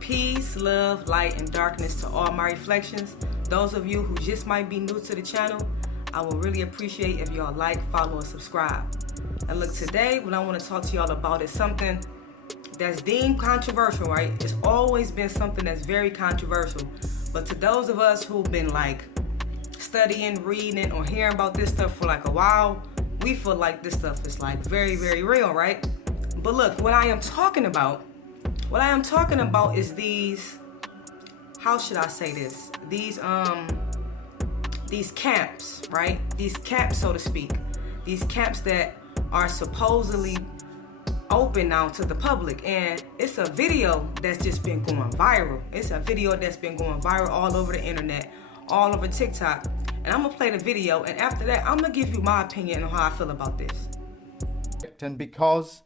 Peace, love, light, and darkness to all my reflections. Those of you who just might be new to the channel, I will really appreciate if y'all like, follow, and subscribe. And look, today what I want to talk to y'all about is something that's deemed controversial, right? It's always been something that's very controversial. But to those of us who've been like studying, reading, or hearing about this stuff for like a while, we feel like this stuff is like very, very real, right? But look, what I am talking about is these, how should I say this? These camps, right? These camps, so to speak. These camps that are supposedly open now to the public, and it's a video that's just been going viral. It's a video that's been going viral all over the internet, all over TikTok. And I'm gonna play the video, and after that, I'm gonna give you my opinion on how I feel about this. And because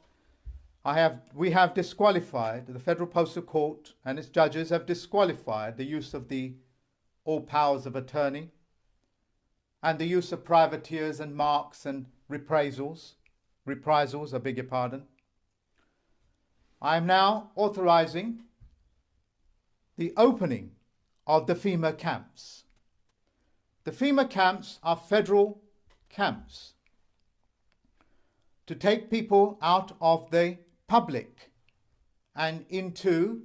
we have disqualified, the Federal Postal Court and its judges have disqualified the use of the all powers of attorney and the use of privateers and marks and reprisals, I beg your pardon. I am now authorizing the opening of the FEMA camps. The FEMA camps are federal camps to take people out of the public and into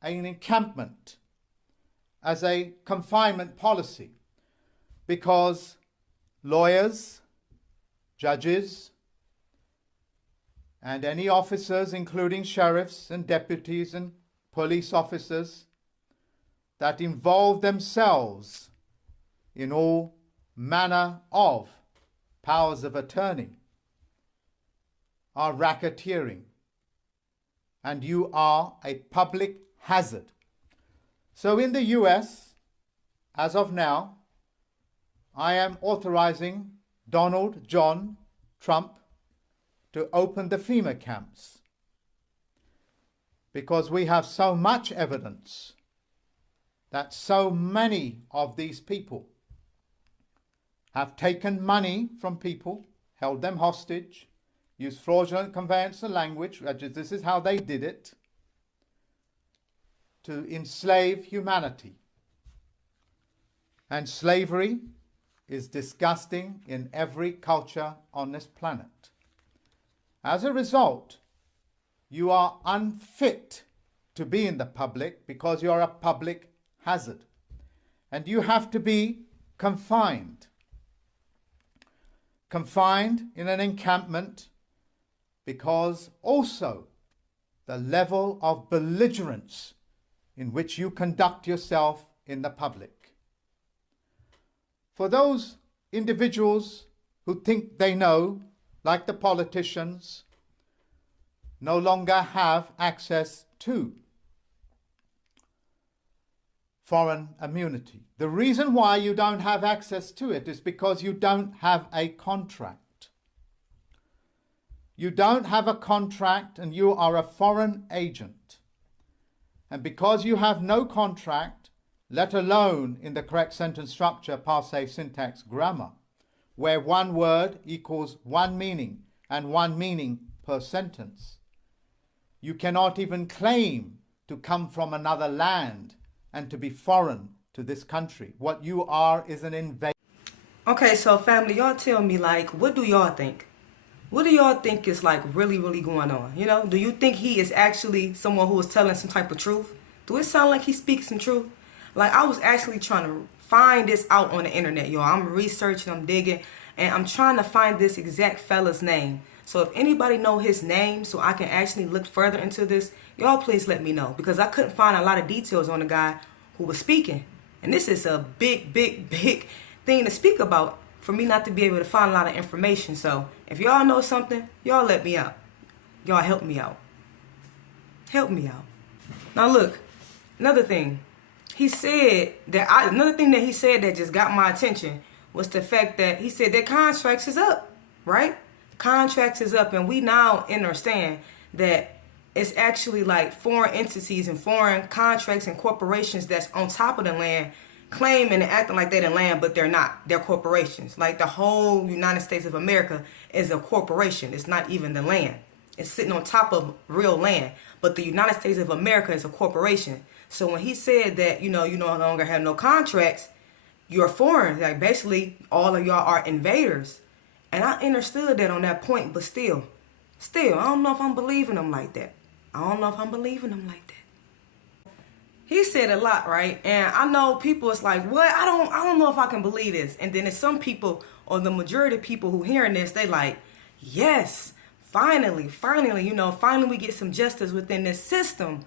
an encampment as a confinement policy, because lawyers, judges, and any officers, including sheriffs and deputies and police officers, that involve themselves in all manner of powers of attorney are racketeering, and you are a public hazard. So in the US, as of now, I am authorizing Donald John Trump to open the FEMA camps, because we have so much evidence that so many of these people have taken money from people, held them hostage, used fraudulent conveyance of language, this is how they did it, to enslave humanity. And slavery is disgusting in every culture on this planet. As a result, you are unfit to be in the public because you are a public hazard, and you have to be confined in an encampment, because also the level of belligerence in which you conduct yourself in the public. For those individuals who think they know, like the politicians, no longer have access to foreign immunity. The reason why you don't have access to it is because you don't have a contract. You don't have a contract, and you are a foreign agent. And because you have no contract, let alone in the correct sentence structure, passe, syntax, grammar, where one word equals one meaning and one meaning per sentence, you cannot even claim to come from another land and to be foreign to this country. What you are is an invader. Okay, so family, y'all tell me, like, what do y'all think? What do y'all think is like really, really going on? You know, do you think he is actually someone who is telling some type of truth? Do it sound like he speaks some truth? Like, I was actually trying to find this out on the internet, y'all. I'm researching, I'm digging, and I'm trying to find this exact fella's name. So if anybody know his name so I can actually look further into this, y'all please let me know, because I couldn't find a lot of details on the guy who was speaking. And this is a big, big, big thing to speak about for me not to be able to find a lot of information. So if y'all know something, y'all let me out. Y'all help me out. Help me out. Now look, another thing. Another thing that he said that just got my attention was the fact that he said that contracts is up, right? Contracts is up, and we now understand that it's actually like foreign entities and foreign contracts and corporations that's on top of the land claiming and acting like they're the land, but they're not. They're corporations. Like the whole United States of America is a corporation. It's not even the land. is sitting on top of real land. But the United States of America is a corporation. So when he said that, you no longer have no contracts, you're foreign. Like basically all of y'all are invaders. And I understood that on that point, but still, I don't know if I'm believing him like that. He said a lot, right? And I know people is like, what? I don't know if I can believe this. And then there's some people, or the majority of people who hearing this, they like, yes, finally, finally we get some justice within this system.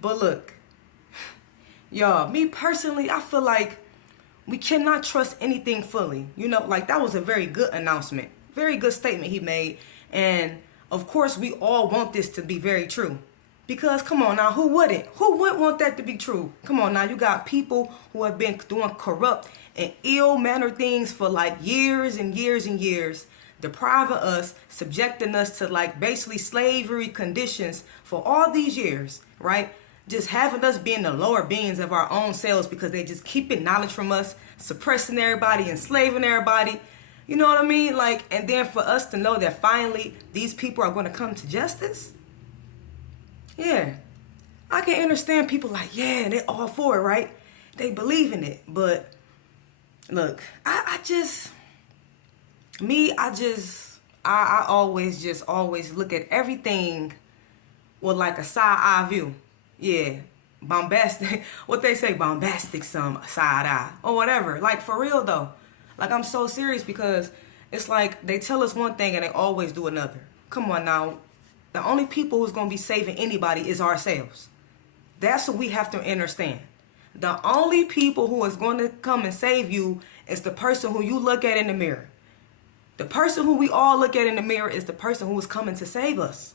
But look, y'all, me personally, I feel like we cannot trust anything fully. Like that was a very good announcement. Very good statement he made. And of course, we all want this to be very true. Because come on now, who wouldn't? Who would want that to be true? Come on now, you got people who have been doing corrupt and ill-mannered things for like years and years and years, depriving us, subjecting us to like basically slavery conditions for all these years, right? Just having us being the lower beings of our own selves because they just keeping knowledge from us, suppressing everybody, enslaving everybody. You know what I mean? Like, and then for us to know that finally these people are going to come to justice. Yeah, I can understand people like, yeah, they're all for it, right? They believe in it. But look, I always look at everything with like a side eye view. Yeah, bombastic. What they say, bombastic some side eye or whatever. Like for real though. Like I'm so serious because it's like they tell us one thing and they always do another. Come on now. The only people who's going to be saving anybody is ourselves. That's what we have to understand. The only people who is going to come and save you is the person who you look at in the mirror. The person who we all look at in the mirror is the person who is coming to save us.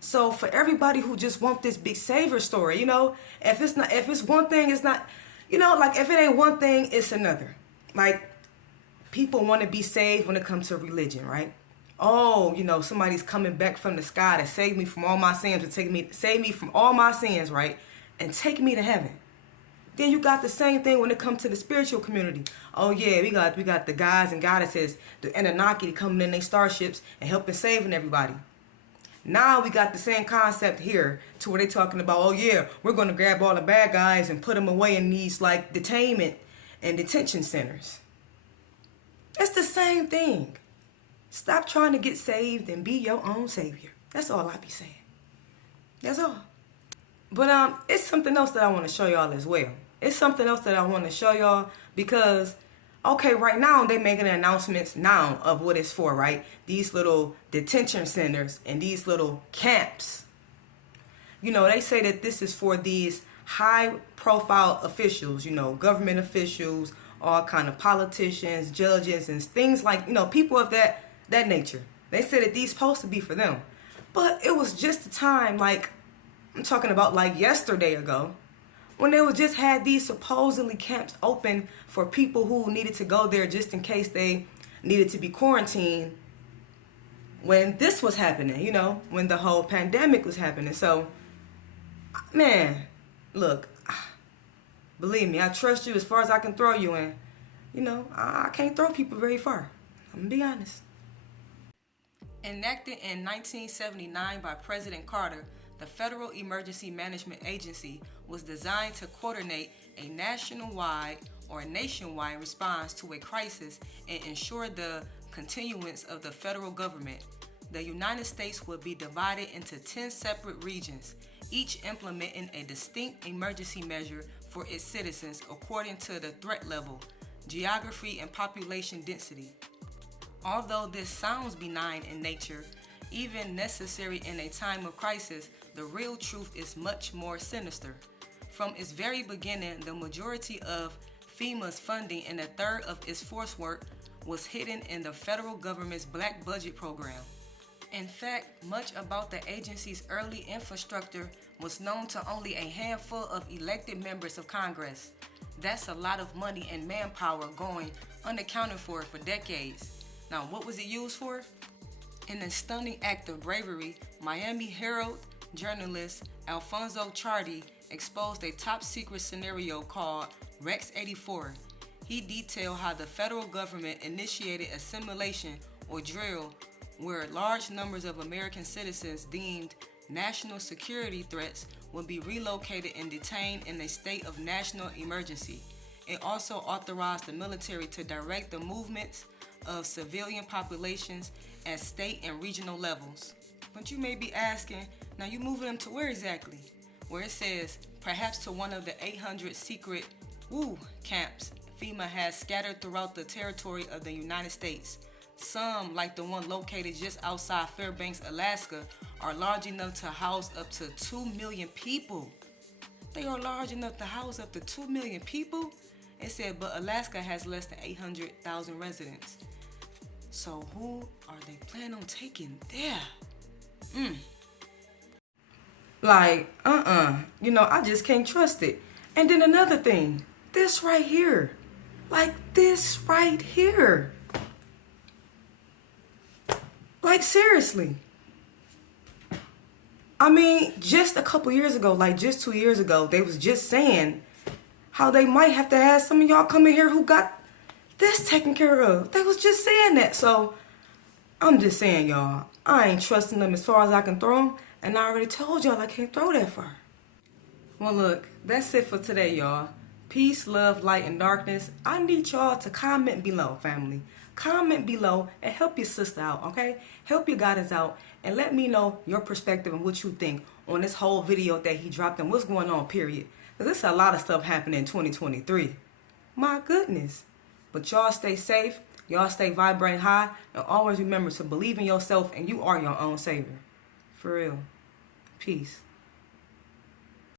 So for everybody who just want this big savior story, if it's one thing, it's not, like if it ain't one thing, it's another. Like people want to be saved when it comes to religion, right? Oh, somebody's coming back from the sky to save me from all my sins, to save me from all my sins, right? And take me to heaven. Then you got the same thing when it comes to the spiritual community. Oh yeah, we got the guys and goddesses, the Anunnaki coming in their starships and helping saving everybody. Now we got the same concept here to where they're talking about, oh yeah, we're going to grab all the bad guys and put them away in these like detainment and detention centers. It's the same thing. Stop trying to get saved and be your own savior. That's all I be saying. That's all. But it's something else that I want to show y'all as well. It's something else that I want to show y'all because, okay, right now they making announcements now of what it's for, right? These little detention centers and these little camps. They say that this is for these high-profile officials, government officials, all kind of politicians, judges, and things like, people of that nature. They said that these supposed to be for them. But it was just a time, like, I'm talking about like yesterday ago, when they was just had these supposedly camps open for people who needed to go there just in case they needed to be quarantined when this was happening, when the whole pandemic was happening. So, man, look, believe me, I trust you as far as I can throw you in. I can't throw people very far. I'm going to be honest. Enacted in 1979 by President Carter, the Federal Emergency Management Agency was designed to coordinate a nationwide response to a crisis and ensure the continuance of the federal government. The United States would be divided into 10 separate regions, each implementing a distinct emergency measure for its citizens according to the threat level, geography, and population density. Although this sounds benign in nature, even necessary in a time of crisis, the real truth is much more sinister. From its very beginning, the majority of FEMA's funding and a third of its force work was hidden in the federal government's black budget program. In fact, much about the agency's early infrastructure was known to only a handful of elected members of Congress. That's a lot of money and manpower going unaccounted for decades. Now, what was it used for? In a stunning act of bravery, Miami Herald journalist Alfonso Chardy exposed a top-secret scenario called Rex 84. He detailed how the federal government initiated a simulation or drill where large numbers of American citizens deemed national security threats will be relocated and detained in a state of national emergency. It also authorized the military to direct the movements of civilian populations at state and regional levels. But you may be asking, now you moving them to where exactly? Where it says, perhaps to one of the 800 secret camps FEMA has scattered throughout the territory of the United States. Some, like the one located just outside Fairbanks, Alaska, are large enough to house up to 2 million people. They are large enough to house up to 2 million people? It said, but Alaska has less than 800,000 residents. So who are they planning on taking there? Like, I just can't trust it. And then another thing, this right here. Like this right here. Like seriously. I mean, just a couple years ago, like just 2 years ago, they was just saying how they might have to have some of y'all come in here who got this taken care of. They was just saying that. So I'm just saying, y'all, I ain't trusting them as far as I can throw them. And I already told y'all I can't throw that far. Well, look, that's it for today, y'all. Peace, love, light, and darkness. I need y'all to comment below, family. Comment below and help your sister out, okay? Help your goddess out and let me know your perspective and what you think on this whole video that he dropped and what's going on, period. Because there's a lot of stuff happening in 2023. My goodness. But y'all stay safe. Y'all stay vibrating high. And always remember to believe in yourself and you are your own savior. For real. Peace.